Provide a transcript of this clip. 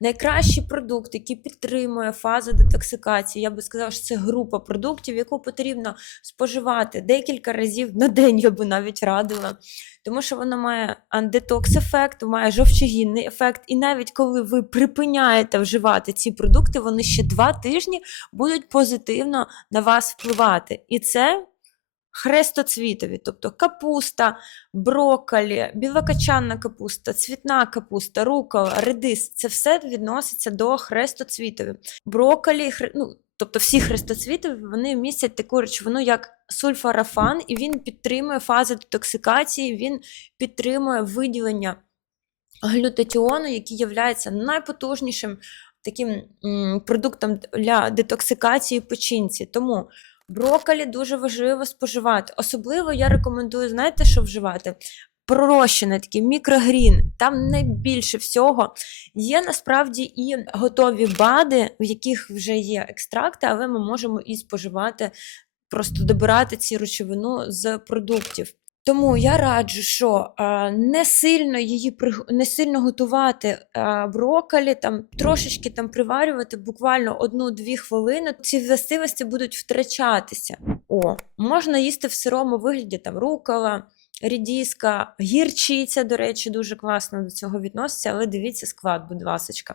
найкращий продукт, який підтримує фазу детоксикації. Я би сказала, що це група продуктів, яку потрібно споживати декілька разів на день, я би навіть радила. Тому що воно має антидетокс-ефект, має жовчогінний ефект. І навіть коли ви припиняєте вживати ці продукти, вони ще два тижні будуть позитивно на вас впливати. І це хрестоцвітові, тобто капуста, брокколі, білокачанна капуста, цвітна капуста, рукола, редис це все відноситься до хрестоцвітові. Брокколі, ну, тобто всі хрестоцвітові, вони містять таку речовину, як сульфарафан, і він підтримує фази детоксикації, він підтримує виділення глютатіону, який є найпотужнішим таким м, продуктом для детоксикації печінці. Тому брокколі дуже важливо споживати. Особливо я рекомендую, знаєте, що вживати? Пророщене такі мікрогрін, там найбільше всього. Є насправді і готові БАДи, в яких вже є екстракти, але ми можемо і споживати, просто добирати ці речовину з продуктів. Тому я раджу, що а, не сильно її не сильно готувати а, брокколі, там трошечки там приварювати, буквально одну-дві хвилини. Ці властивості будуть втрачатися. О, можна їсти в сирому вигляді там рукола, рідіска, гірчиця, до речі, дуже класно до цього відноситься, але дивіться склад, будь ласочка.